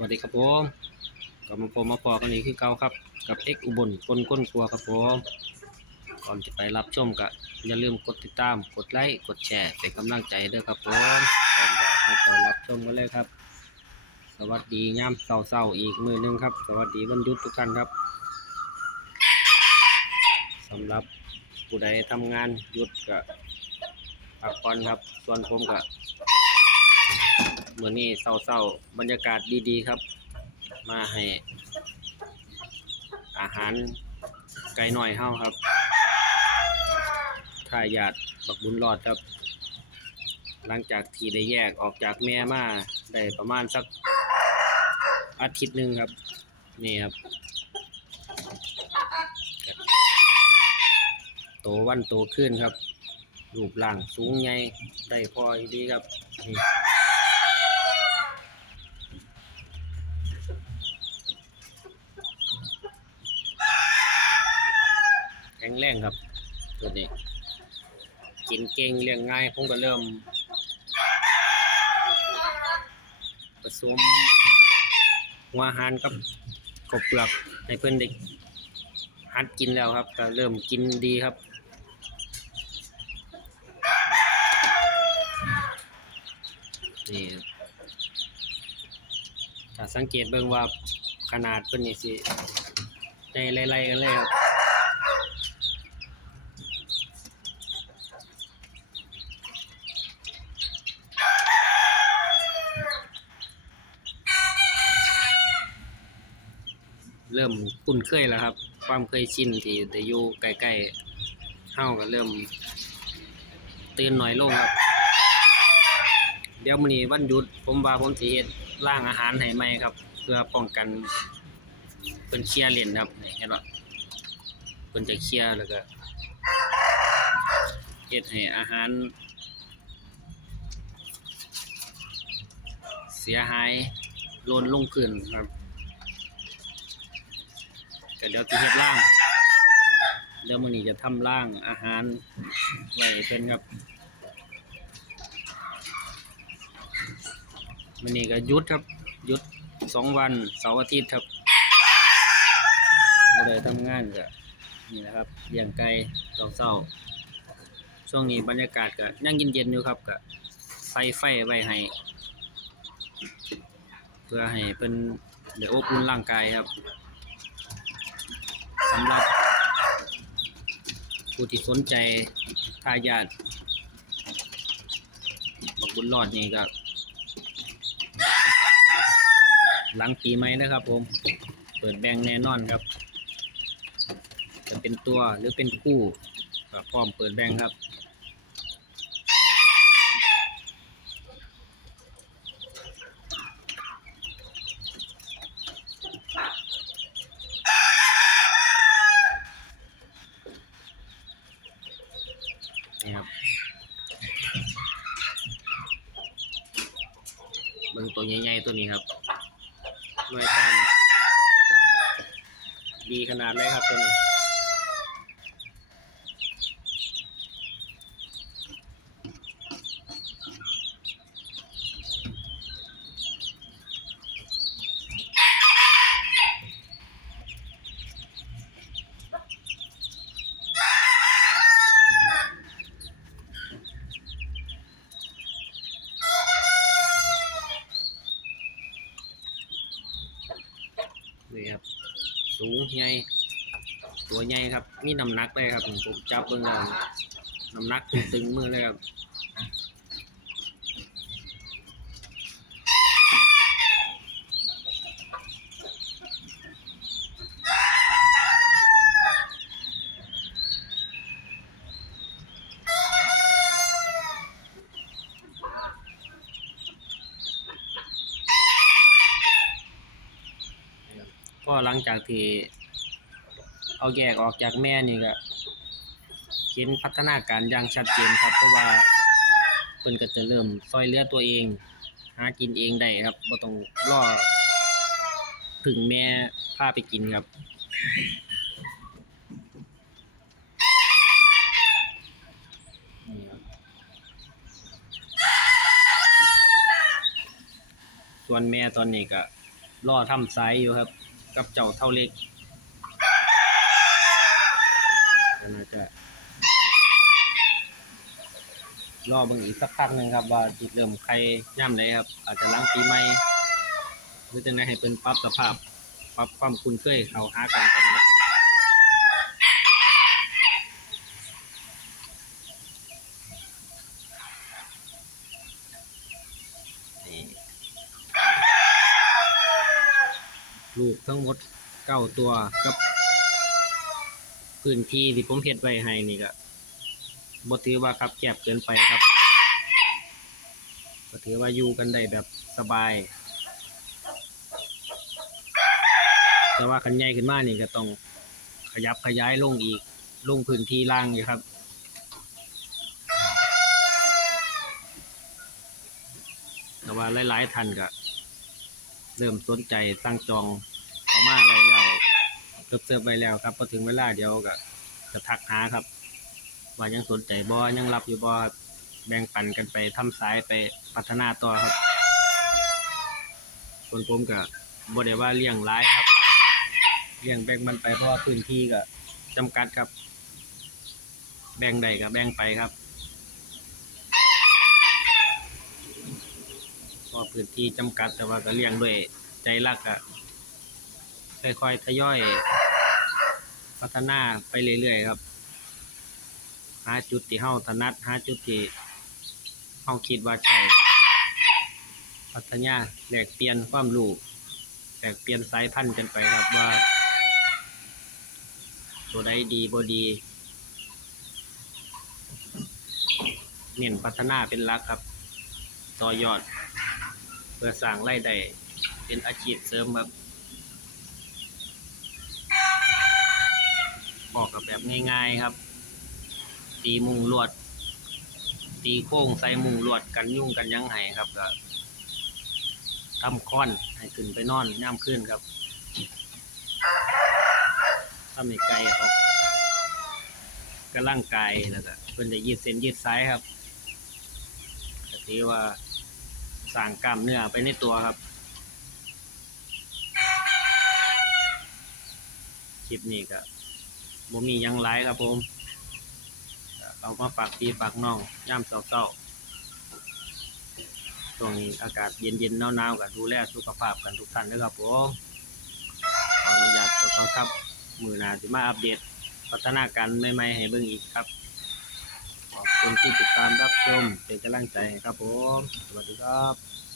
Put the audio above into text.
วัสดีครับผมกลับมาพบมาพอกันอีกคือเก่าครับ กับเอ็กอุบลคนก้นครัวครับผมก่อนจะไปรับชมก็อย่าลืมกดติดตาม กดไลค์ กดแชร์เป็นกำลังใจเด้อครับผมก่อนจะไปรับชมกันเลยครับ สวัสดีย่ามเศร้าๆอีกมือหนึงครับ สวัสดีวันหยุดทุกท่านครับสำหรับผู้ใดทำงานหยุดก็พักผ่อนครับ ส่วนผมก็ เมื่อนี้เศร้าๆ บรรยากาศดีๆครับ มาให้ อาหารไก่หน่อยเฮาครับทายาทบักบุญรอดครับ หลังจากที่ได้แยกออกจากแม่มาได้ประมาณสักอาทิตย์หนึ่งครับ นี่ครับโตวันโตขึ้นครับรูปร่างสูงใหญ่ได้พอดีครับนี่ แรงครับ ตัวนี้ กินเก่งเลี้ยงง่ายผมก็เริ่มผสมหัวอาหารกับกบเปลือกให้เพื่อนเด็กหัดกินแล้วครับก็เริ่มกินดีครับนี่ถ้าสังเกตเบิ่งว่าขนาดเพิ่นนี่สิได้ไล่ๆกันเลยครับ เริ่มคุ้นเคยแล้วครับ ความเคยชินที่ได้อยู่ใกล้ๆเฮาก็เริ่ม ตื่นหน้อยลงครับ เดี๋ยวมื้อนี้วันหยุด ผมว่าผมสิเฮ็ดล้างอาหารให้ใหม่ครับ เพื่อป้องกันเพิ่นเคลียร์เล่นครับนี่เห็นบ่เพิ่นจะเคลียร์แล้วก็เฮ็ดให้อาหาร เสียหายโลนลงพื้นครับ ก็เดี๋ยวจะเฮ็ดล่าง เดี๋ยวมื้อนี้จะทำล่างอาหารไว้เป็นครับมื้อนี้ก็หยุดครับหยุดสองวันเสาร์อาทิตย์ครับบ่ได้ทำงานก็นี่นะครับเลี้ยงไก่เศร้าช่วงนี้บรรยากาศก็ยังเย็นๆอยู่ครับก็ใส่ไฟไว้ให้ เพื่อให้เพิ่นได้อบอุ่นร่างกายครับำหรับผู้ที่สนใจทายาทบักบุญรอดนี่ก็หลังปีใหม่นะครับผม เปิดแบงค์แน่นอนครับ จะเป็นตัวหรือเป็นคู่ก็พร้อมเปิดแบงค์ครับ นี่ครับเบิ่ง ตัวใหญ่ๆตัวนี้ครับหน่วยการดีขนาดเลยครับตัวนี้ครับ สูงใหญ่ตัวใหญ่ครับ มีน้ำหนักเลยครับผมจับเบิ่งแล้วน้ำหนักตึงมือเลยครับ หลังจากที่เอาแยกออกจากแม่นี่ก็เห็นพัฒนาการอย่างชัดเจนครับ เพราะว่าเพิ่นก็จะเริ่มซอยเลือตัวเอง หากินเองได้ครับบ่ต้องรอถึงแม่พาไปกินครับส่วนแม่ตอนนี้ก็รอทำสายอยู่ครับ กับเจ้าเท่าเล็กก็น่าจะรอเบิ่งอีกสักพักหนึ่งครับ ว่าจุดเริ่มใครย่ำไหนครับ อาจจะล้างปีใหม่หรือจะไงให้เป็นปรับสภาพ ปรับความคุ้นเคยเขาหากักันครับนี่ ลูกทั้งหมดเก้าตัวกับพื้นที่ที่ผมเฮ็ดไว้ให้นี่ก็บถือว่าครับแคบเกินไปครับก็ถือว่าอยู่กันได้แบบสบาย แต่ว่าคันใหญ่ขึ้นมานี่ก็ต้องขยับขยายลงอีกลงพื้นที่ล่างอยู่ครับแต่ว่าหลายๆท่านก็เริ่มสนใจตั้งจอง เขามาไว้แล้วเติบเติบไว้แล้วครับพอถึงเวลาเดียวก็จะทักหาครับ ว่ายังสนใจบ่ยังรับอยู่บ่แบ่งปันกันไปทำสายไปพัฒนาต่อครับส่วนผมก็บ่ได้ว่าเลี้ยงหลายครับเลี้ยงแบ่งมันไปเพราะพื้นที่ก็จำกัดครับ แบ่งใดก็แบ่งไปครับเพราะพื้นที่จำกัดแต่ว่าก็เลี้ยงด้วยใจรักอะ ค่อยๆทยอย พัฒนาไปเรื่อยๆครับ หาจุดที่เฮาถนัด หาจุดที่เฮาคิดว่าใช่พัฒนาแลกเปลี่ยนความรู้แลกเปลี่ยนสายพันธุ์กันไปครับว่าตัวใดดีบ่ดี เน้นพัฒนาเป็นหลักครับ ต่อยอด เพื่อสร้างรายได้เป็นอาชีพเสริมครับ อกกับแบบง่ายๆครับ ตีมุงลวด ตีโค้งใส่มุงลวดกันยุ่งกันยังไงครับก็ทำค้อนให้ขึ้นไปนอนย่ำขึ้นครับทำให้ไกลออกกำลังกายแล้วก็เพิ่นได้ยืดเส้นยืดสายครับก็ถือว่าสร้างกล้ามเนื้อไปในตัวครับคลิปนี้ก็ บ่มียังหลายครับผมเอามาฝากพี่ฝากน้องย่ามเศร้าๆช่วงนี้อากาศเย็นๆหนาวๆก็ดูแลสุขภาพกันทุกท่านนะครับผมขออนุญาตตัวครับ มือหนาสิมาอัปเดต พัฒนาการใหม่ๆให้เบิ่งอีกครับ ขอบคุณที่ติดตามรับชมเป็นกำลังใจครับผม สวัสดีครับ